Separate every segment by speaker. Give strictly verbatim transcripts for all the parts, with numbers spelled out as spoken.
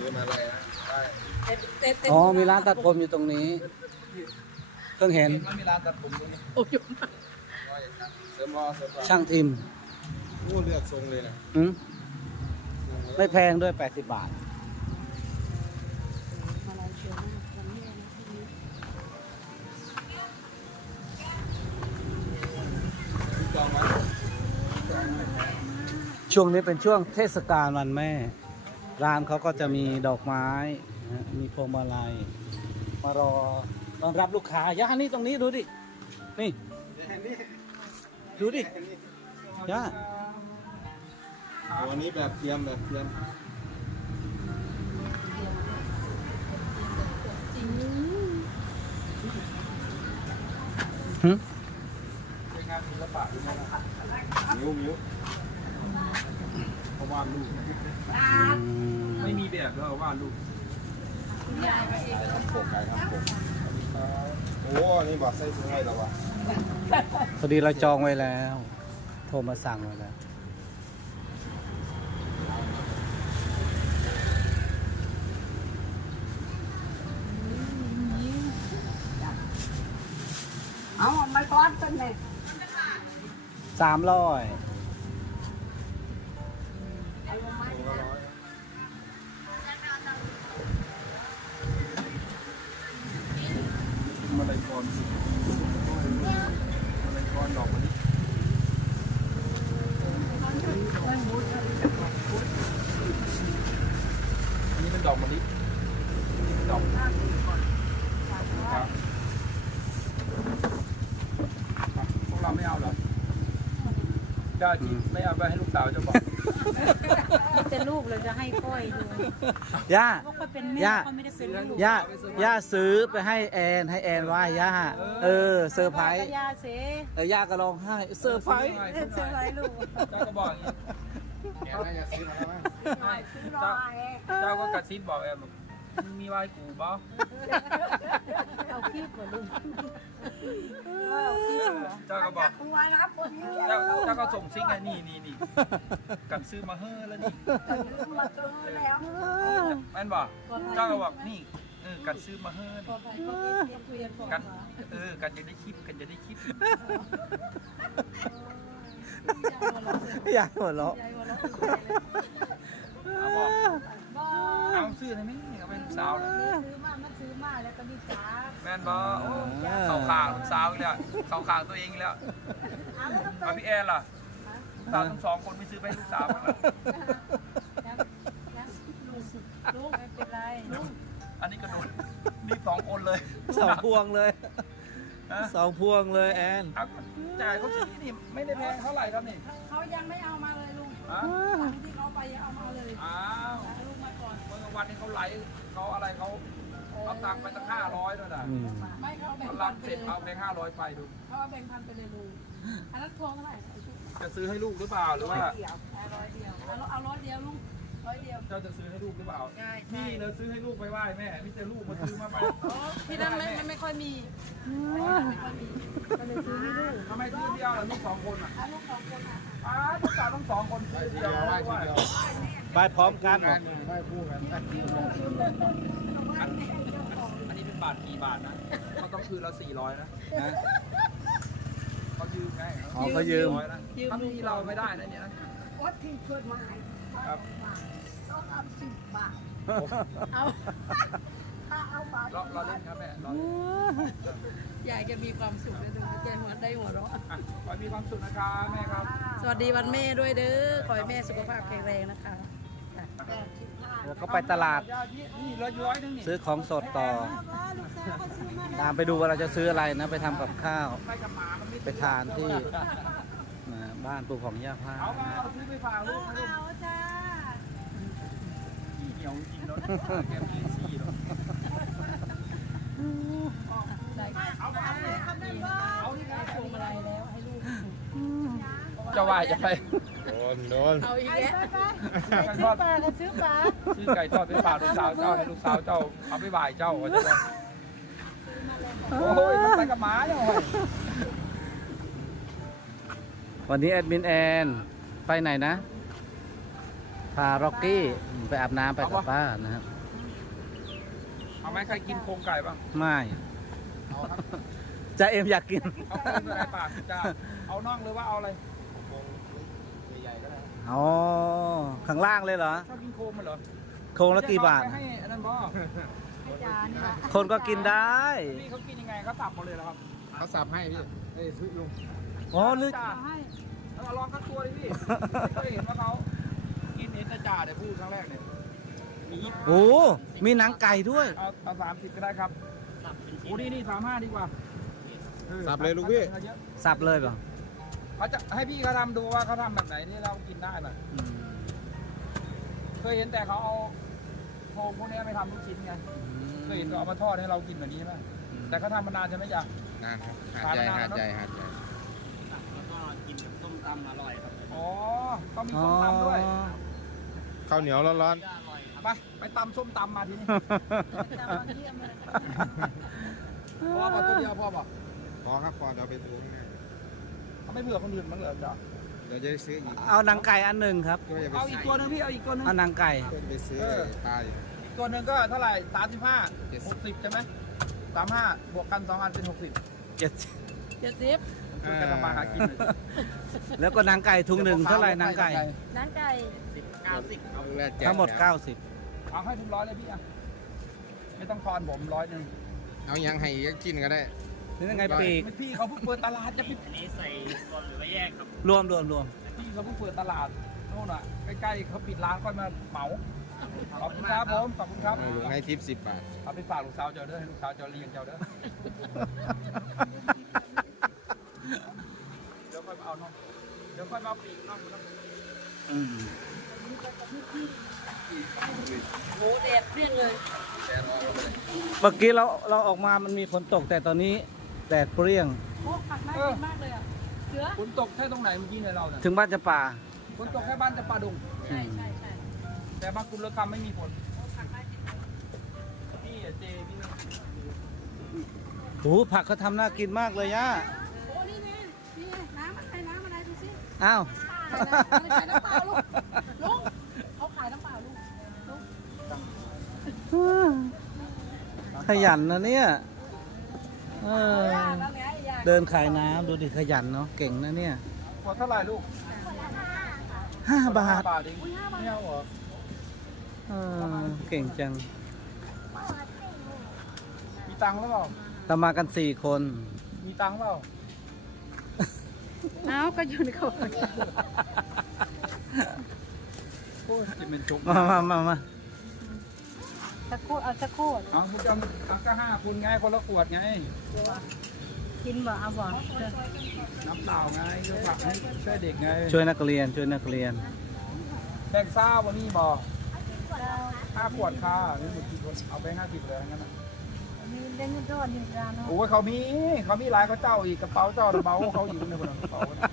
Speaker 1: มาเลยนะได้
Speaker 2: อ๋อมีร้านตัดผมอยู่ตรงนี้เพิ่งเห็น
Speaker 1: มันมีร้านตัดผมด้วยนี่
Speaker 3: โอ้ย
Speaker 1: เสริมบอเสริมบอ
Speaker 2: ช่างทิม
Speaker 1: โอ้เลือกทรงเลยนะ
Speaker 2: อืมไม่แพงด้วยแปดสิบบาท
Speaker 1: จองไว้
Speaker 2: ช่วงนี้เป็นช่วงเทศกาลวันแม่ ร้านเขาก็จะมีดอกไม้นะมีพวงมาลัยมารอต้อนรับลูกค้าย่านี่ตรงนี้ดูดิ นี่ ดูดิย่า
Speaker 1: วันนี้แบบเตรียมแบบเตรียม
Speaker 2: หึ
Speaker 1: เป็นงานศิลปะหรือไงมิ้วมิ้วเขาวาดรูปไม่มีแบบแล้ววาดรูปทำปกไก่ทำปกโอ้นี่บอกใส่ถุงให้เราวะ
Speaker 2: พอดีเราจองไว้แล้ว โทรมาสั่งไว้แล้ว
Speaker 3: เอามาก้อนเป็นไง
Speaker 2: สามร้อย
Speaker 1: มาเลยก่อนมาเลยก่อนดอกมันนี่อันนี้เป็นดอกมะลิดอกครับพวกเราไม่เอาเหรอได้จีไม่เอาไปให้ลูกสาวจะบอก
Speaker 3: แต่ลูกเราจะให้ก้อยดู
Speaker 2: ย่า
Speaker 3: เพราะเขาเป็นแม่
Speaker 2: ย่า
Speaker 3: เขาไม่ได้เป็นลูก
Speaker 2: ย่า ย่าซื้อไปให้แอน ให้แอนไหว่าย่า เออ เซอร์ไพรส์
Speaker 3: ยาเส
Speaker 2: เออย่าก็ร้องไห้ เซอร์ไพรส์
Speaker 3: เซอร์ไพรส์ลูก
Speaker 1: เจ้าก็บอกอย่างนี้แกน่าจะซื้อมาไหม
Speaker 3: ซื้อรอเอง
Speaker 1: เจ้าก็กระซิบบอกแอมบอกมึงมีไหวกูบ่
Speaker 3: เอาคีบเหรอลุง
Speaker 1: เจ้าก็บอก
Speaker 3: คุณวายนะครับคนนี้
Speaker 1: เจ้าเจ้าก็ส่งซิกไงนี่นี่นี่กันซื้อมาเฮ้อแล้วนี่
Speaker 3: มาเจอแล้ว
Speaker 1: แม่นบอกเจ้าก็บอกนี่เออกันซื้อมาเฮ้อ
Speaker 3: พอ
Speaker 1: นี่
Speaker 3: ไปเขาเรียกคุยกันก่อน
Speaker 1: กันเออกันจะได้คลิปกันจะได้คลิป
Speaker 2: อยากหัวเราะ
Speaker 1: เอาบอกเอาซื้อได้ไหมเอาเป็นลูกสาวนะ
Speaker 3: ซื้อมามันซื้อมาแล้วก็ดีจ้า
Speaker 1: แม่นบอกโอ้เข้าข้างลูกสาวอีกแล้วเข้าข้างตัวเองอีกแล้ว
Speaker 3: เอาแล้วก็
Speaker 1: มาพี่แอนล่ะสาวทั้งสองคนไม่ซื้อไปให้ลูกสาวบ้างล่ะ
Speaker 3: ลูกไม่เป็นไรลูก
Speaker 1: อันนี้กระโดดนี่สองคนเลย
Speaker 2: สองพวงเลย
Speaker 1: ฮะ
Speaker 2: สองพวงเลยแอน
Speaker 1: เอาจ่ายเขาที่นี่ไม่ได้แพงเท่าไหร่ครับนี่
Speaker 3: เขายังไม่เอามาเลยลุง
Speaker 1: ฮะ
Speaker 3: ที่เขาไปเอามาเลย
Speaker 1: อ้าว
Speaker 3: ลูกมาก่อน
Speaker 1: เมื่อกลางวันนี้เขาไหลเขาอะไรเขาเอาตังค์ไปตั้งห้าร้อยด้วยนะ
Speaker 2: อืม
Speaker 3: ไม่เขาแบ่ง
Speaker 1: เขา
Speaker 3: พั
Speaker 1: รั
Speaker 3: น
Speaker 1: บ
Speaker 3: ไป
Speaker 1: เสร็จ
Speaker 3: เลย
Speaker 1: เอาแบงค์ห้าร้อยไปดู
Speaker 3: เขาเอาแบ่งพันไปเลยลุงอันนั้นทวงเท่าไหร่
Speaker 1: จะซื้อให้ลูกหรือเปล่าหรือว่า
Speaker 3: เดียวเอาร้อยเดียวเอาเอาร้อยเดียวลุงร้อยเดียว
Speaker 1: เจ้าจะซื้อให้ลูกหรือเปล่า
Speaker 3: ใช่
Speaker 1: นี่เราซื้อให้ลูกไปไหว้แม่ไม่ใช่ลูกมาซื้อมาไป
Speaker 3: ที่นั่นไม่ไม่ค่อยมีไม่ค่อยมีก็เลยซื้อให้ลูก
Speaker 1: ทำไมซื้อเดียวล่ะลูกสองคนอ่ะ
Speaker 3: เอาลูกสองคนอ่ะ
Speaker 1: อ้าวลูกสาวต้องสองคนซื้อเดียวไหว้ทีเดียว
Speaker 2: ไปพร้อมกันเหรอ
Speaker 1: ไหว้คู่กันอันอันนี้เป็นบาทกี่บาทนะเขาต้องคืนเราสี่ร้อยนะ
Speaker 2: ฮะ
Speaker 1: เขายืมไง
Speaker 2: อ๋อเขายืม
Speaker 1: ร้อยนะถ้ามีเราไม่ได้นะเนี่ยนะ
Speaker 3: วัดที่เกิดมาให้
Speaker 1: ครับ
Speaker 3: ต้องเอาสิบบาทเอาถ้าเอาบาท
Speaker 1: เราเราเล่นครับแม่เราเล่น
Speaker 3: ยายแกมีความสุขเลยตรงนี้แกหัวได้หัวเราะ
Speaker 1: อ่ะขอให้มีความสุขนะครับแม่ครับ
Speaker 3: สวัสดีวันแม่ด้วยเด้อ ขอให้แม่สุขภาพแข็งแรงนะคะ
Speaker 2: แล้วก็ไปตลาด
Speaker 1: นี่ร้อยร้อยหนึงนี่
Speaker 2: ซื้อของสดต่อ ตามไปดูว่าเราจะซื้ออะไรนะ ไปทำกับข้าว
Speaker 1: ไปกับหมามันไม่
Speaker 2: ไปทานที่นะบ้านปู่ของย่าพา
Speaker 1: เอามาเอาซื้อไปฝากลูกนะลูก
Speaker 3: เอาจ้า
Speaker 1: ขี้เหนียวจริงๆแล้วแกมีซี่แล้วเอามาเอานี่เอานี่นะ
Speaker 3: พวงมาลัยแล้วให้ลูก
Speaker 1: จะว่าจะไป
Speaker 4: โดนโดน
Speaker 3: เอาอีกแล้ว
Speaker 1: ซื้อปลาก็ซื้อปลาซื้อไก่ทอดไปฝากลูกสาวเจ้าให้ลูกสาวเจ้าเอาไปบ่ายเจ้าก็จะได้โอ้ยมันไปกับหมาเนี่ยโอ้ย
Speaker 2: วันนี้แอดมินแอนไปไหนนะ พาร็อกกี้ไปอาบน้ำไปกับป้านะครับ
Speaker 1: เเอาไหมใครกินโครงไก่บ้าง
Speaker 2: ไม่
Speaker 1: เอาครับ
Speaker 2: จะเอ็มอยากกิน
Speaker 1: เอาโครงอะไรป่ะจะเอาน่องหรือว่าเอาอะไรโครงใหญ่ๆก็ได้
Speaker 2: อ๋อ ข้างล่างเลยเหรอ
Speaker 1: ชอบกินโครงมันเหรอ
Speaker 2: โครงละกี่บาท
Speaker 1: ให้อันนั้นบ่
Speaker 3: ให้จานนี่ละ
Speaker 2: คนก็กินได้
Speaker 1: พี่เขากินยังไงเขาสับหมดเลยเหรอครับเขาสับให้พี่เอ้ยพี่ลุง
Speaker 2: อ๋อหรือ
Speaker 1: จ่า
Speaker 3: เอาให้
Speaker 1: เอาลองทั้งตัวเลยพี่ไม่เคยเห็นว่าเขากินเห็นแต่จ่าเดี๋ยวพูดครั้งแรกเนี่ยมี
Speaker 2: โอ้มีหนังไก่ด้วย
Speaker 1: เอาเอาสามสิบก็ได้ครับโอ้นี่นี่สามห้าดีกว่าออ
Speaker 4: สับเลยลูกพี่
Speaker 1: เยอะ
Speaker 2: สับเลยเปล่า
Speaker 1: เขาจะให้พี่เขาทำดูว่าเขาทำแบบไหนนี่เรากินได้ไหม
Speaker 2: อืม
Speaker 1: เคยเห็นแต่เขาเอาโครงพวกนี้ไปทำลูกชิ้นไงเคยเห็นเขาเอามาทอดให้เรากินแบบนี้ใช่ไหมแต่เขาทำมานานใช่ไหมจ๊ะ
Speaker 4: นานครับหาดใหญ่หาดใหญ่หาดใหญ่
Speaker 5: แล้วก็กินกับส้มตำอร่อยครับ
Speaker 1: อ๋อต้องมีส้มตำด้วย
Speaker 2: อ๋อ
Speaker 4: ข้าวเหนียวร้อน
Speaker 5: ก็อร่อยครับ
Speaker 1: ไปไปตำส้มตำมาทีนี้
Speaker 3: จานเยี่ยมเลย
Speaker 1: พ่อบอกตัวเดียวพ่อบอก
Speaker 4: ๆพอครับพอเดี๋ยวไปดูข้างหน้า
Speaker 1: เขาไม่เบื่อคนอื่นบ้างเหรอจ๊ะ
Speaker 4: เดี๋ยวจะได้ซื้ออีก
Speaker 2: เอาหนังไก่อันหนึ่งครับ
Speaker 4: ก็จะไป
Speaker 1: เอาอีกตัวหนึงพี่เอาอีกตัวหนึง
Speaker 2: เอาหนังไก่
Speaker 4: ก็จะไปซื้อปลาอยู่
Speaker 1: อีกตัวหนึงก็เท่าไหร่สามสิบห้า
Speaker 4: เจ็ดสิ
Speaker 1: ห
Speaker 4: บ
Speaker 1: กสิบใช่ไหมสามห้าบวกกันสองอันเป็นหกสิบ
Speaker 2: เจ็ด
Speaker 3: เจ็ดสิบ
Speaker 1: ช่วยกันทำมาหากินเลย
Speaker 2: แล้วก็หนังไก่ถุงหนึ่งเท่าไหร่หนังไก่
Speaker 3: น้ำไก่
Speaker 5: สิบเก้าสิบครับ
Speaker 4: แรกแจก
Speaker 2: ทั้งหมด
Speaker 4: แล้ว
Speaker 2: เก้าสิบ
Speaker 1: เอาให้ผมร้อยเลยพี่อ่ะไม่ต้องทอนผมร้อยหนึ่ง
Speaker 4: เอายังให้อีกกินก็ได้
Speaker 2: นี่ยังไงปีก
Speaker 1: ไม่พี่เขาเพิ่งเปิดตลาดจะพี่
Speaker 5: อันนี้ใส่รวมหรือว่าแยกครับ
Speaker 2: รวมรวมรวม
Speaker 1: พี่เขาเพิ่งเปิดตลาดโน่นอ่ะใกล้ๆเขาปิดร้านค่อยมาเหมาขอบคุณครับผมขอบคุณครับ
Speaker 4: เอาลุงให้ทิปสิบบาท
Speaker 1: เอาไปฝากลูกสาวเจ้าเด้อให้ลูกสาวเจ้าเลี้ยงเจ้าเด้อเดี๋ยวค่อยมาเอาน้องเดี๋ยวค่อยมาเอาปีกน้องมาแล้ว
Speaker 2: อืม
Speaker 3: โหแดดเปรี้ยงเลย
Speaker 1: แต่รอเอาไปเลย
Speaker 2: เมื่อกี้เราเราออกมามันมีฝนตกแต่ตอนนี้แดดเปรี้ยง
Speaker 3: โอ้ผักน่ากินมากเลยอ่ะเสือ
Speaker 1: ฝนตกแค่ตรงไหนเมื่อกี้ในยเราเนี่ย
Speaker 2: ถึงบ้านจะป่า
Speaker 1: ฝนตกแค่บ้านจะปลาดุง
Speaker 3: ใช่ใช่ใช่
Speaker 1: แต่บางกลุ่มเลือกคำไม่มีฝน
Speaker 3: ผักน่ากินมาก
Speaker 1: พี่อะเจพี่
Speaker 2: โอ้โหผักเขาทำน่ากินมากเลยย่า
Speaker 3: โอ้นี่ไงนี่ไงน้ำอะไรน้ำอะไรดูสิ
Speaker 2: อ้าว
Speaker 3: ขายน้ำเปล่าลูกลุงเขาขายน้ำเปล่าลูกลุง
Speaker 2: ขยันนะเนี่ยเออ
Speaker 3: ยากแล้วไงยาก
Speaker 2: เดินขายน้ำดูดิขยันเนาะเก่งนะเนี่ย
Speaker 1: ขวดเท่าไหร่ลูก
Speaker 2: ห้าบาท
Speaker 1: บาทเองไม่เอาเหรอ
Speaker 2: เออเก่งจัง
Speaker 1: มีตังค์หรือเปล่า
Speaker 2: เรามากันสี่คน
Speaker 1: มีตังค์เปล่า
Speaker 3: เอ้าก็อยู่ในเขา
Speaker 1: โอ้ยจะเป็นจุก
Speaker 2: มามามามา
Speaker 3: สักโคตรเอาสักโคตร
Speaker 1: เอาคุณจะเอาก็ห้าคุณไงคนละขวดไง
Speaker 3: กินบ่เอาบ่
Speaker 1: น้ำเปล่าไงเพื่อผักให้ช่วยเด็กไง
Speaker 2: ช่วยนักเรียนช่วยนักเรียน
Speaker 1: แบ่งซ่าวันนี้บอกห้าขวดค่ะนี่หมดกี่คนเอาไปห้าสิบเลยงั้นนะ
Speaker 3: มีเล่นทอดอยู่ร้านเนาะ
Speaker 1: โอ้ยเขามีเขามีหลายเขาเจ้าอีกกระเป๋าเจ้ากระเป๋าเขาอยู่ในบนกระเป๋าเนี่ย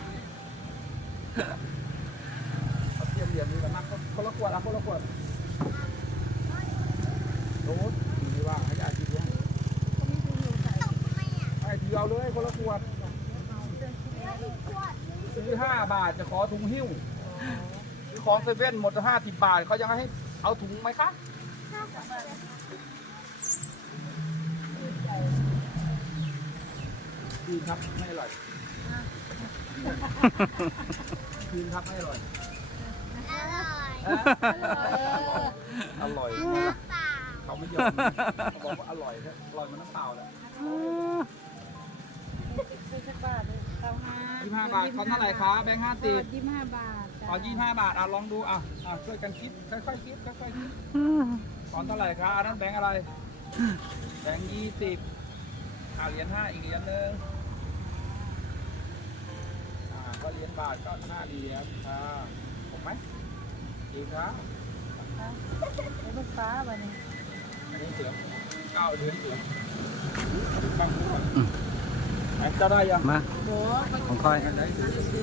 Speaker 1: เอาเทียมเหรียญนี่กันนักคนละขวดเอาคนละขวดโอ้ยนี่ว่าให้ยาจีเลี้ยงให้ทีเอาเลยคนละขวดซื้อห้าบาทจะขอถุงหิ้วซื้อของเซเว่นหมดห้าสิบบาทเขายังให้เอาถุงไหมคะคืนครับไม่อร่อยคืนครับไม่อร่อยอร่อยเขาไม่ยอมเขาบอกว่าอร่อยแค่อร่อยมันน้ำเปล่าแหละ
Speaker 3: ซื้อสักบาทเลยเอาห้า
Speaker 1: ยี่ห้าบาทเขาเท่าไหร่คะแบงค์ห้าสิบ
Speaker 3: ยี่สิบห้าบาท
Speaker 1: ขอยี่ห้าบาทอ่ะลองดูอ่ะอ่ะช่วยกันคิดค่อยๆคิดค่อยๆคิดขอนเท่าไหร่คะอันนั้นแบงค์อะไรแบงค์ยี่สิบอ่ะเหรียญห้าอีกเหรียญหนึ่งอ่าก็เหรียญบาทก็ห้าเหรียญค่ะถูกไหมอีกครับ
Speaker 3: แล้วลูกฟ้าบ่เนี่ย
Speaker 1: อันนี้เสือเก้าเหรียญเสือตั้งคู่ก่อนไหนจะได้ยัง
Speaker 2: มา
Speaker 3: โห
Speaker 2: ของค่อย
Speaker 1: อันไหนเสือ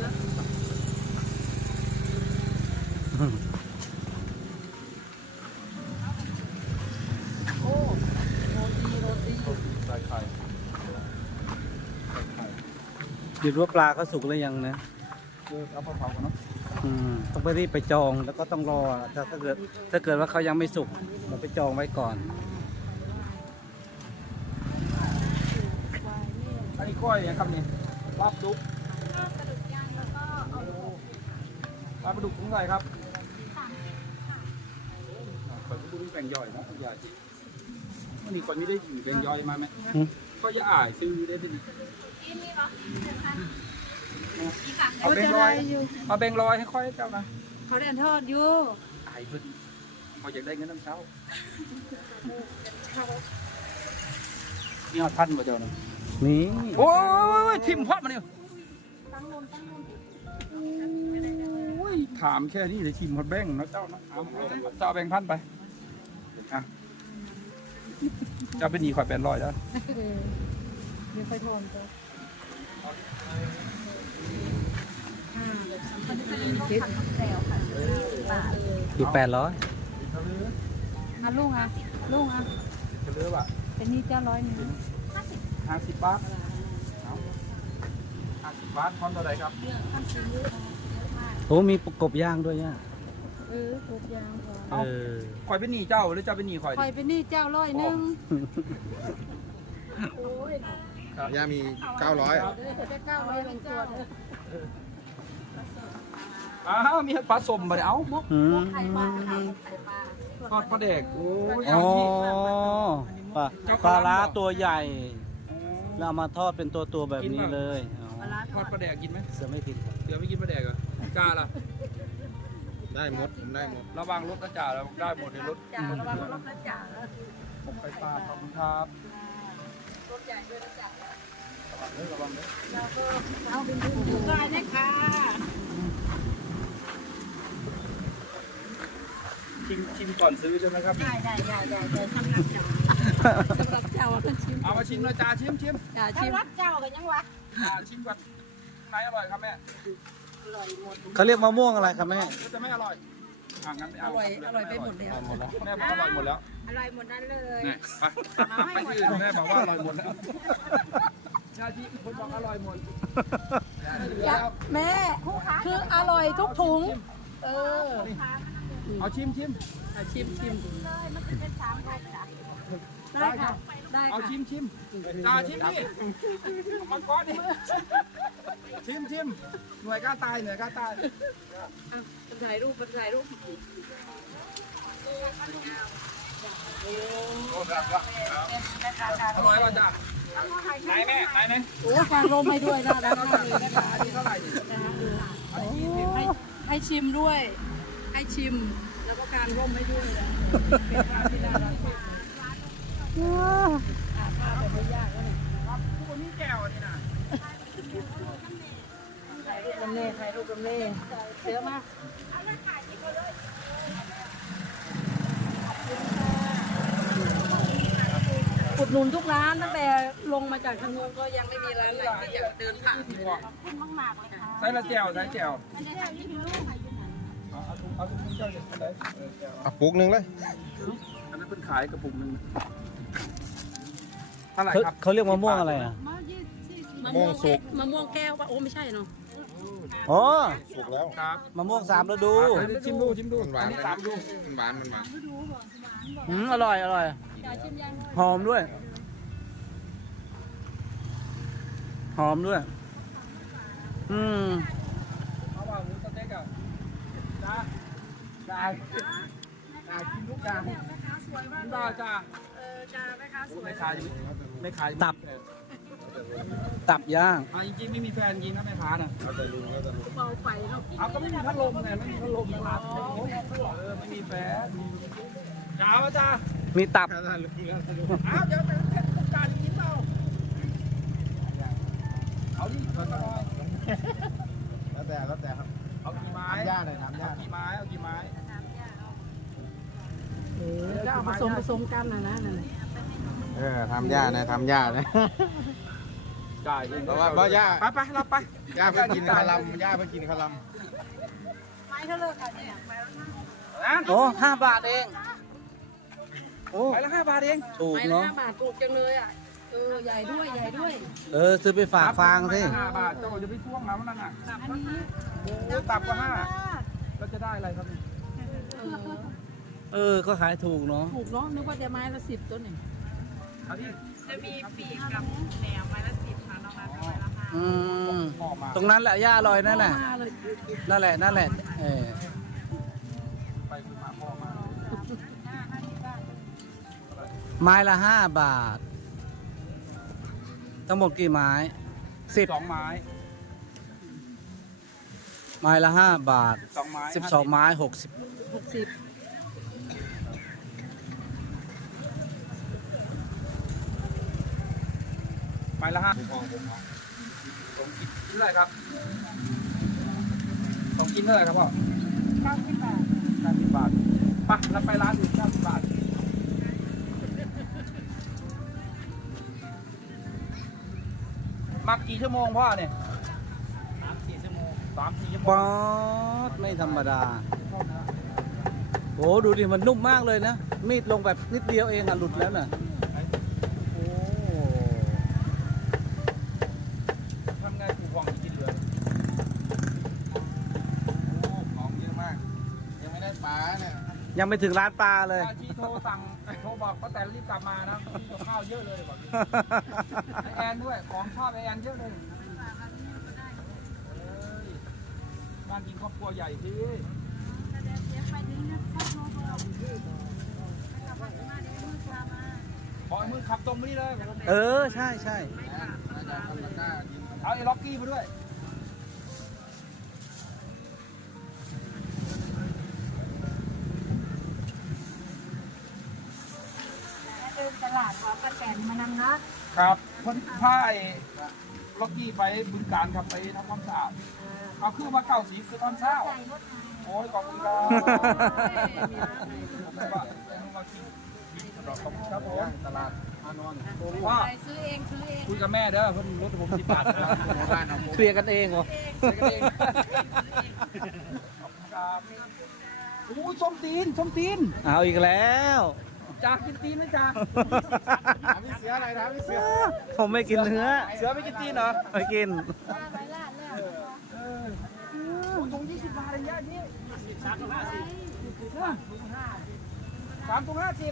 Speaker 3: โอ้โรตีโรตี
Speaker 1: ใส่ไข่
Speaker 2: หยุดว่าปลาเขาสุกหรือยังนะ
Speaker 1: เออเอาเผาๆก่อนเนาะ
Speaker 2: อืมต้องไปรีบไปจองแล้วก็ต้องรอถ้าถ้าเกิดถ้าเกิดว่าเขายังไม่สุกเราไปจองไว้ก่อน
Speaker 1: อันนี้ก้อยยังครับนี่ลาบดุก
Speaker 3: ข้าวกระดูกย่างแล้วก็เอาหก
Speaker 1: ลาบดุกของใครครับ
Speaker 3: สามสิบค่ะ
Speaker 1: ข่อยก็ดูแบ่งย่อยนะย่อยจริงวันนี้ข่อยไม่ได้ยินแบ่งย่อยมาไหม
Speaker 2: อืม
Speaker 1: ก็จะอ่านซื้อได้เป็น
Speaker 3: อีนี่เหรอเดี๋ยวค่ะอีกค่ะ
Speaker 1: เอาแบ่งร้อยเอาแบ่งร้อยให้ค่อยเจ้านะ
Speaker 3: เขาเรียนทอดอยู่
Speaker 1: อายเพิ่นเขาอยากได้เงินน้ำเช้านี่เอาท่านมาเจ้านะ
Speaker 2: นี่
Speaker 1: โอ้ยทิมพอดมาเนี่ย
Speaker 3: ตั้งลมตั้งลม
Speaker 1: โอ้ยถามแค่นี้เลยทิมพอดแบ่งนะเจ้านะเอาเอาเจ้าแบ่งพันไปอ่ะเจ้าเป็นหนีข่อยแปดร้อยแล้ว
Speaker 3: มีไฟโทนตัวมันจะเป็นพวกผักกับแจวค่ะบาท
Speaker 2: อีกแปดร้อย
Speaker 3: อ่ะลุงอ่ะลุงอ่ะ
Speaker 1: จะเลือกอ่ะ
Speaker 3: เป็นนี่เจ้าร้อยหนึงห้าสิบ
Speaker 1: ห้าสิบบาทเอาห้าสิบบาทพร้อมเท่าไหร่ครับ
Speaker 3: ห้าสิบเยอะมาก
Speaker 2: โอ้มีกบย่างด้วยเนี่ย
Speaker 3: เออกบยางพอ
Speaker 1: เอา
Speaker 2: เออ
Speaker 1: ข่อยเป็นหนีเจ้าหรือเจ้าเป็นหนีข่อย
Speaker 3: คอยเป็นนี่เจ้าร้อยหนึง
Speaker 4: ย่ามีเก้าร้อย
Speaker 3: เดี๋ยวจะเก้าร้อยลงตัวเด้อ
Speaker 1: อ้าวมีปลาสมมาเอา
Speaker 3: มก
Speaker 2: อืม
Speaker 3: มกไข่ปลาค่ะไข่ปลา
Speaker 1: ทอดปลาเด็กโอ้ย
Speaker 2: อ๋
Speaker 1: เอา
Speaker 2: อ
Speaker 1: ที่
Speaker 2: ปลาปลาร้าตัวใหญ่แล้วเอามาทอดเป็นตัวตัวๆแบบนี้เลยอ๋อ
Speaker 3: ปลาร้า
Speaker 1: ทอดปลาแดกกินไหม
Speaker 2: จะไม่ผิดครับ
Speaker 1: เดี๋ยวไม่กินปลาแดกเหรอจ้าล่ะ
Speaker 4: ได้หมดผมได้หมด
Speaker 1: ระวังรถนะจ่าเราได้หมดในรถ
Speaker 3: จ่าระวังรถนะจ่า
Speaker 1: ผมไปปลาขอบคุณครับ
Speaker 3: รถใหญ่ด้วยนะจ่า
Speaker 1: ระวังเลย
Speaker 3: เราก็เอาเป็นผู้ได้นะคะ
Speaker 1: ชิมชิมก่อนซื้อใช่ไหมครับ
Speaker 3: ได้ได้ได้ได้ได้สำหรับเจ้าสำหรับเจ้าว่าเป็นชิม
Speaker 1: เอามาชิมเลยจ่าชิมชิม
Speaker 3: จ่าชิมรับเจ้ากันยังวะ
Speaker 1: จ่าชิมก่อนไหนอร่อยครับแม่
Speaker 3: อร่อยหมด
Speaker 2: เขาเรียกมะม่วงอะไรครับแม่
Speaker 1: ก็จะไม่อร่อยอ่ะงั้นไม่
Speaker 3: อ
Speaker 1: เอา
Speaker 3: ร่อยอร่อยไปหมดเลย
Speaker 2: หมดแล้ว
Speaker 1: แม่บอกอร่อยหมดแล้ว
Speaker 3: อร่อยหมดนั้นเลย
Speaker 1: เนี่ยไปไปที่อื่นแม่บอกว่าอร่อยหมดแล้วชาชีคนบอกอร่อยหมด
Speaker 3: แม่คืออร่อยทุกถุงเออ
Speaker 1: เอาชิมชิม
Speaker 3: ชิมชิมเลยมันจะเป็นสามรสจ้ะได้ค่ะได้
Speaker 1: เอา
Speaker 3: ค่ะ
Speaker 1: ชิมชิมจ่าชิมดิมังกรดิชิมชิมหน่วยกล้าตายหน่วยกล้าตาย
Speaker 3: ถ่ายรูปเป็นถ่ายรูป
Speaker 1: โอ้ครับครับอร่อยป่ะจ๊ะไหนแม่ไหนไหน
Speaker 3: โอ้การร่มให้ด้วยนะนะ
Speaker 1: เท่าไหร่นะคะอันนี้เท่าไหร่ดิ
Speaker 3: โอ้ให้ให้ชิมด้วย ให้ชิมแล้วก็การร่มให้ด้วยนะเป็นภาพที่น่ารักมากภาพแบบไม่ยากเลย
Speaker 1: ครับคู่นี้แก้วอันนี้นะ
Speaker 3: ถ่ายรูปกันเน่ถ่ายรูปกันเน่เยอะมากอุดหนุนทุกร้านตั้งแต่ลงมาจากทางนู้นก็ยังไม่มีร้านไหนที่จะเดินผ่าน
Speaker 1: ขอบคุณมากๆเลยค่ะใส่ละแก้วใส่แก้วเอาเอาถุงเอาถุงเจ้าเด็ดไปเลยเออแก้ว
Speaker 4: อ่ะปุกหนึ่งเลย
Speaker 1: อันนั้นเพิ่นขายกระปุกหนึงเท่าไหร่
Speaker 2: เขา
Speaker 1: ครับ
Speaker 2: เขาเรียกมะม่วงอะไรอ่ะ
Speaker 3: มะม่วงสุกมะม่วงแก้วปะโอ้ไม่ใช่เนาะ
Speaker 2: อ๋อ
Speaker 4: สุกแล้ว
Speaker 1: ครับ
Speaker 2: มะม่วงสามฤดู
Speaker 1: อ่ะเดี๋ยวชิมดูชิมดู
Speaker 4: มันหวา
Speaker 1: อั
Speaker 4: น
Speaker 1: นนี้สามดู
Speaker 4: มันหวานมันหวาน
Speaker 2: อืมอร่อยอร่อยหอมด้วย หอมด้วย อืม
Speaker 1: เอาว่าหมูสเต็กอ่ะจ้าได้ได้กินทุกอย่างได้จ้า
Speaker 3: เออจ้าแม่ค้าสวย
Speaker 1: ไม่ขายอยู่ไม่ขาย
Speaker 2: ตับ ตับย่าง
Speaker 1: อ่ะจริงๆไม่มีแฟนจริงนะแม่ค้าน่ะ
Speaker 4: เอาแต่ลุงเอาแต่ลุง
Speaker 3: เบาไปเนาะ
Speaker 1: เอาก็ไม่มีพัดลมไงไม่มีพัดลมนะครับเออไม่มีแฟนจ้าวะจ้า
Speaker 2: มีตับ
Speaker 4: เอาแต่ลุงเอาแต่ลุง
Speaker 1: เอาเดี๋ยวเป็นเทศกาลกินเปล่าเอาดิเอาตลอด
Speaker 4: แล้วแต่แล้วแต่ครับ
Speaker 1: เอากี่ไม้
Speaker 4: น้ำย่าหน่อยน้ำย่า
Speaker 1: เอากี่ไม้เอากี่ไม้
Speaker 3: เออผสมผสมกันนะนะนั่น
Speaker 4: เออทำย่านะทำย่านะ
Speaker 1: จ่าย
Speaker 4: เพราะว่าเพราะย่า
Speaker 1: ไปไปเราไป
Speaker 4: ย่าเพิ่งกินคาลัมย่าเพิ่งกินคาลัม
Speaker 3: ไม้เท่าเลิกกันเนี่ยไม้ละ
Speaker 1: นะ
Speaker 2: โอ้ห้าบาทเอง โอ้
Speaker 1: ไปละห้าบาทเอง
Speaker 2: ถูก
Speaker 3: ไม้ละ
Speaker 2: เนาะ
Speaker 3: ห้าบาทถูกจังเลยอ่ะเออใหญ่ด้วยใหญ่ด้วย
Speaker 2: เออ ซื้อไปฝากฟางสิ
Speaker 1: ห้าบาทเจ้าจะไปท่วงน้ำนั่นน่ะ
Speaker 3: อันนี้
Speaker 1: โอ้ตับก็ห้าแล้วจะได้อะไรครับเนี่ย
Speaker 3: เออ
Speaker 2: เออ ก็ขายถูกเนาะ
Speaker 3: ถูกเนาะนึกว่าจะไม้ละสิบตัวหนึ่ง
Speaker 1: เอาดิ
Speaker 3: จะมีปีกกับแหนมไม้ละสิบค่ะเนาะ
Speaker 2: อืม
Speaker 1: พ่อมา
Speaker 2: ตรงนั้นแหละย่าอร่อยนั่นแหละ
Speaker 3: มาเลย
Speaker 2: นั่นแหละนั่นแหละเออ
Speaker 1: ไปคุยมาพ่อมา
Speaker 2: ไม้ละห้าบาท ทั้งหมดกี่ไม้สิบ
Speaker 1: สองไม้
Speaker 2: ไม้ละห้าบาท
Speaker 1: สองไม้
Speaker 2: สิบสองไม้หกสิบ
Speaker 3: หกสิบ
Speaker 1: ไม้ละห้าผมผมผมกินเท่าไหร่ครับต้องกินเท่าไหร่ครับพ่อ
Speaker 3: เก้าสิบบาท
Speaker 1: เก้าสิบบาทไปเราไปร้านอื่นเก้าสิบบาทมากี่ชั่วโมงพ่อเนี่ย
Speaker 5: สามสี่ชั่วโมง
Speaker 1: สามสี่ชั่วโม
Speaker 2: ป๊
Speaker 1: ง
Speaker 2: อดไม่ธรรมดาโอ้ดูดิมันนุ่มมากเลยนะ มีดลงแบบนิดเดียวเองอ่ะหลุดแล้วน่ะโอ้
Speaker 1: ทำไงปูฟองกินเหลือ
Speaker 4: โอ้ของเยอะมาก ยังไม่ได้ปลาเนี่ย
Speaker 2: ยังไม่ถึงร้านปลาเลย
Speaker 1: อาชีโทรสั่งโทรบอกป้าแตนรีบกลับมานะมีกับข้าวเยอะเลยบอกไอแอนด้วยของชอบไอแอนเยอะเลยเอ้ยบ้านกินครอบครัวใหญ่สิขอไอ้มือขับตรงนี้เลย
Speaker 2: เออใช่ใช่
Speaker 4: น่าจะทำตะกร้ากิน
Speaker 1: เอาไอ้ล็อกกี้มาด้วย
Speaker 3: เดินตลาดว่าป้าแตนมานำนะครับ
Speaker 1: คนพาไอ้ล็อกกี้ไปบึงการครับไปทำความสะอาดเอาเครื่องมาเก่าสีคือตอนเช้าโอ้ยขอบคุณครับผมไม่ว่าไม่ว่ากินขอบคุณครับผม
Speaker 4: ตลาดมานอน
Speaker 1: ผมว่า
Speaker 3: ไปซื้อเองซื้อเอง
Speaker 1: คุยกับแม่เด้อเพิ่นลดผมสิบบาทนะ
Speaker 4: หมู่บ้านเอา
Speaker 2: เคลียร์กันเองเหรอ
Speaker 1: คุยกันเองขอบคุณครับโอ้ยส้มตีนส้มตีน
Speaker 2: เอาอีกแล้ว
Speaker 1: จ้ากินตีนไหมจ้า
Speaker 4: ถามพี่เสืออะไรถามพี่เสือ
Speaker 2: ผมไม่กินเนื้อ
Speaker 1: เสือไม่กินตีนเหรอ
Speaker 2: ไม่กิน
Speaker 3: ไปลาดแล้ว
Speaker 1: เออโอ้ยถุงยี่สิบบาทอะไรเงี้ยนี่
Speaker 5: สามสิบห้าสิบ
Speaker 1: สามถุงห้าสิบ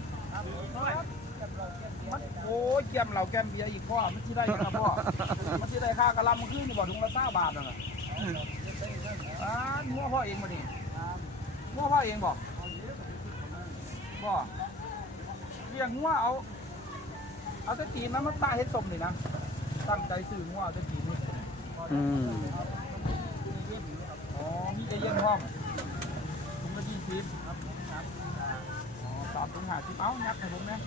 Speaker 1: มันโอ้ยแก้มเราแก้มเบียร์อีกพ่อมันที่ได้ยังไงพ่อมันที่ได้ค่ากะลำมันขึ้นนี่บอกถุงละเก้าบาทน่ะอ่ามั่วพ่อเองมาดิมั่วพ่อเองบอกบอกเรียงงัวเอาเอาแตะตีนนะมันตาเห็ดสมนี่นะตั้งใจซื้องัวเอาแตะตีนนี่
Speaker 2: อืม
Speaker 1: อ๋อมีเอเย่นห้องถุงละยี่สิบอ๋อสามถุงห้าสิบเอ้ายัดให้ผมนะ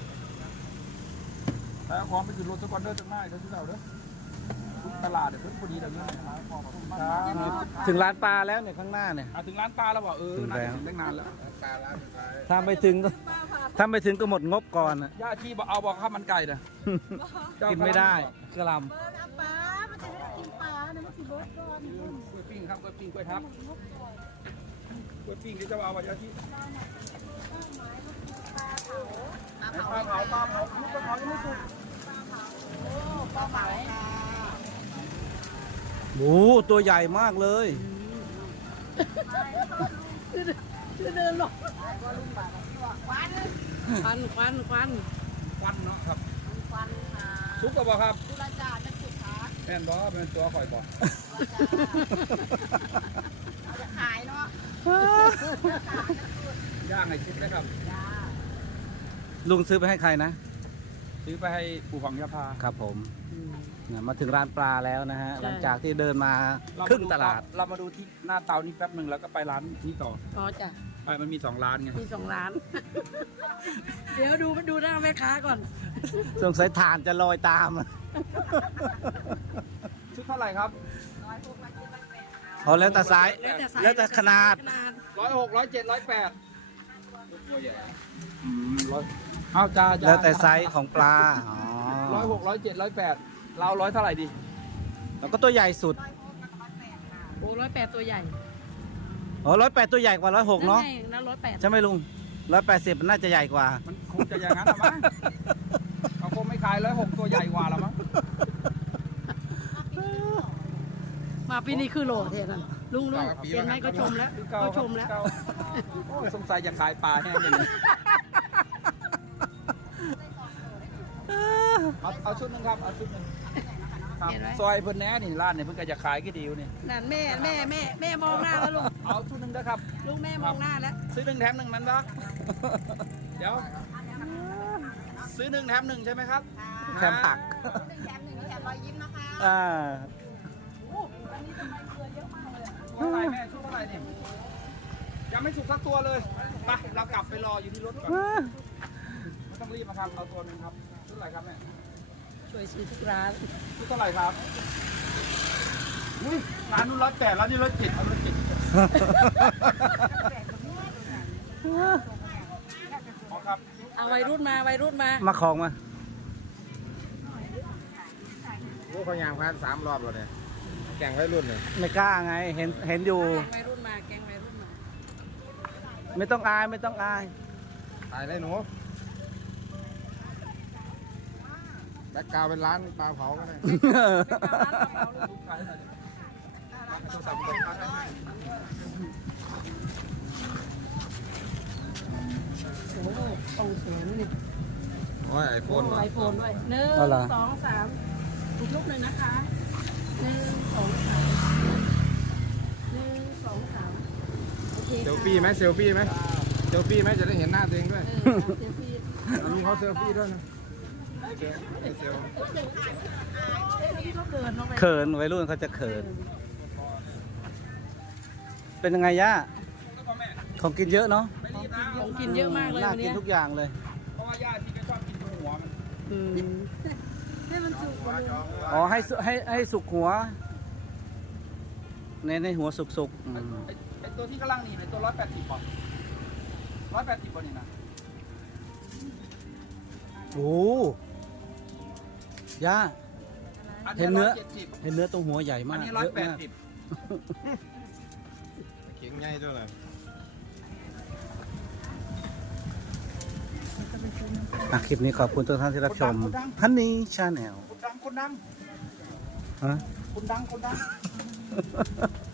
Speaker 1: แต่เอาของไปขึ้นรถสกอนเดอร์จากหน้าเดี๋ยวซื้อเราเด้อทุกตลาดเดี๋ยวเพิ่งพอดีเดี๋ยวนี้ขอบคุณมากครับ
Speaker 2: ถึงร้านปลาแล้วเนี่ยข้างหน้าเนี่ย
Speaker 1: อ่ะถึงร้านปลาแล้วบอกเออ
Speaker 2: ถึง
Speaker 1: น่า
Speaker 2: แล้
Speaker 1: จะ
Speaker 2: ว
Speaker 1: ถึงตั้งนานแล้ว
Speaker 4: ปลาล้างสุดท้าย
Speaker 2: ถ้าไม่ถึงก็ถ้าไม่ถึงก็หมดงบก่อนน่ะ
Speaker 1: ย่าชีบอกเอาบอกข้าวมันไก่นะ
Speaker 2: กินไม่ได้กระหล
Speaker 3: เบอร์น้ำปลามันจะได้กินปลานะมันสิเบิร์ดก่อน
Speaker 1: กล้วยปิ้งครับกล้วยปิ้งกล้วยทับกล้วยปิ้งที่จะเอาไปย่าชีปลาเผาปลาเผาปลาเผายังไม่สุก
Speaker 3: ปลาเผา
Speaker 2: ำโอ้ตัวใหญ่มากเลย
Speaker 3: คือเดินหลงควันควันควันควัน
Speaker 1: ควันเนาะครับ
Speaker 3: ควันค่ะ
Speaker 1: สุกกับบ่ครับ
Speaker 3: ตุลาจ่าจะสุดขา
Speaker 1: แม่นบ่เป็นตัวข่อยบ่
Speaker 3: เอาจะขายเนาะ
Speaker 1: ย่างให้ชิดนะครับ
Speaker 3: จ้า
Speaker 2: ลุงซื้อไปให้ใครนะ
Speaker 1: ซื้อไปให้ปู่ของยาพา
Speaker 2: ครับผมเนี่ยมาถึงร้านปลาแล้วนะฮะ หลังจากที่เดินมา
Speaker 1: เม
Speaker 2: ครึ่งตลาด
Speaker 1: เรามาดูที่หน้าเตานี่แป๊บหนึ่งแล้วก็ไปร้านนี้ต่อ
Speaker 3: อ๋อจ้ะ
Speaker 1: ไปมันมีสองร้านไง
Speaker 3: มีสองร้าน เดี๋ยวดูดูหน้าแม่ค้าก่อน
Speaker 2: สงสัยถ่านจะลอยตาม
Speaker 1: ชุดเท่าไหร่ครับ
Speaker 2: เอาแล้วแต่ไซส์
Speaker 3: แล้วแต่ไซส์
Speaker 2: แล้วแต่ขนาด
Speaker 1: ร้อยหกร้อยเจ็ดร้อยแปดตัวใหญ่อืมร้อยเอาจ้าจ้า
Speaker 2: แล้วแต่ไซส์ของปลา อ๋อ
Speaker 1: ร้อยหกร้อยเจ็ดร้อยแปดเราร้อยเท่าไหร่ดี
Speaker 2: แล้วก็ตัวใหญ่สุด
Speaker 3: โอ้ร้อยแปดตัวใหญ่
Speaker 2: อ๋อร้อยแปดตัวใหญ่กว่าร้อยหกเนาะ
Speaker 3: ไงนะร้อยแปด
Speaker 2: ใช่ไหมลุงร้อยแปดสิบน่าจะใหญ่กว่า
Speaker 1: มันคงจะอย่างนั้นหรอมั้งเขาคงไม่ขายร้อยหกตัวใหญ่กว่าหรอมั้ง
Speaker 3: มาปีนี้คือโหลเทนั่นลุงลุงเห็นไหมก็ชมแล้ว
Speaker 1: คือเก่า
Speaker 3: ก็ชมแล้ว
Speaker 1: คือเก่าโอ้ยสงสัยจะขายปลาแห้งเลย เอาเอาชุดหนึ่งครับ เอาชุดหนึ่งครับ
Speaker 3: เห็นไหม
Speaker 1: ซอยเพิ่นแหน่นี่ร้านนี่เพิ่นก็จะขายกี่ดีวนี่
Speaker 3: นั่นแม่แม่แม่แม่มองหน้าแล้วลูก
Speaker 1: เอาชุดหนึงนะครับ
Speaker 3: ลูกแม่มองหน้าแล้ว
Speaker 1: ซื้อหนึ่งแถมหนึ่งนั้นปะ เดี๋ยว ซื้อหนึ่งแถมหนึ่งใช่ไหมครับ
Speaker 2: แถมผัก
Speaker 3: หนึ่งแถมหนึ่งแถมรอยยิ้มนะคะ
Speaker 2: อ่า
Speaker 3: อันนี้ทำไมเกลือเยอะมากเลยอะ
Speaker 1: ชุดอะไรแม่ชุดอะไรนี่ยังไม่สุกสักตัวเลยไปเรากลับไปรออยู่ที่รถก่อนไม่ต้องรีบนะครับ เอาตัวหนึ่งครับชุดอะไรครับแม่
Speaker 3: ช่วยซื้อทุกร้าน
Speaker 1: ชุดเท่าไหร่ครับอุ้ยร้านนู้นร้อยแปดร้านนี้ร้อยเจ็ดเอาร้อยเจ็ดอ๋อครับ
Speaker 3: เอาวัยรุ่นมาวัยรุ่นมา
Speaker 2: มาของมา
Speaker 4: ลูกเขายางพันสามรอบแล้วเนี่ยแข่งไว้รุ่นเนี่ย
Speaker 2: ไม่กล้าไง เห็นเห็นอยู่
Speaker 3: แกงวัยรุ่นมาแกงวัยรุ่นมา
Speaker 2: ไม่ต้องอายไม่ต้องอาย
Speaker 4: ตายเลยหนูแบ็คกราวด์เป็นร้านปลาเผาก็ได้
Speaker 3: โอ้โหตรงเสียงนี่
Speaker 4: โอ้ยไอโฟน
Speaker 3: ไอโฟนด้วยหนึ่ง
Speaker 2: เอาเหรอ
Speaker 3: สองสามอีกรูปหนึ่งนะคะหนึ่งสองสามหนึ่งสองสามโอเค
Speaker 4: เซลฟี่ไหมเซลฟี่ไหมเซลฟี่ไหมจะได้เห็นหน้าตัวเองด้วย
Speaker 3: เออเซลฟี่
Speaker 4: เอาลุงเขาเซลฟี่ด้วยนะเซลเซล
Speaker 3: เอ๊ะพี่ก็เกินลงไป
Speaker 2: เขินวัยรุ่นเขาจะเขิน เป็นยังไงย่าของกินเยอะเนาะ
Speaker 1: ไม่รีบนะ
Speaker 3: ของกินเยอะมากเลย
Speaker 2: น่า
Speaker 3: วัน
Speaker 2: กิ
Speaker 3: เนี้
Speaker 2: น
Speaker 3: ย
Speaker 2: ทุกอย่างเลย
Speaker 1: เพราะว่าญาติที่แกชอบกินหัวมัน
Speaker 2: อืม
Speaker 3: ให้มันสุกกว่าเดิม
Speaker 2: อ๋อให้สุให้ให้สุกหัว ในในหัวสุกๆอืม
Speaker 1: ไอ้ไอตัวที่กำลังนี่เป็นตัวร้อยแปดสิบป่ะร้อยแปดสิบป่ะนี่นะ
Speaker 2: โอ้ย่า
Speaker 1: อัน
Speaker 2: เห็
Speaker 1: นี้
Speaker 2: นเนื้
Speaker 1: ร้อ
Speaker 2: อย
Speaker 1: เจ็ดสิบ
Speaker 2: เห็นเนื้อตรงหัวใหญ่
Speaker 1: อั
Speaker 2: มาน ก
Speaker 1: นี้ร้อย
Speaker 2: เยอะ
Speaker 1: แปด
Speaker 2: มาก
Speaker 1: สิบ
Speaker 4: เขียงใหญ่ด้วยเลย
Speaker 2: อ่ะคลิปนี้ขอบคุณทุกท่านที่รับชมฮันนี่ชาแนล
Speaker 1: คนดังคนดัง
Speaker 2: ฮะ
Speaker 1: คนดังคนดัง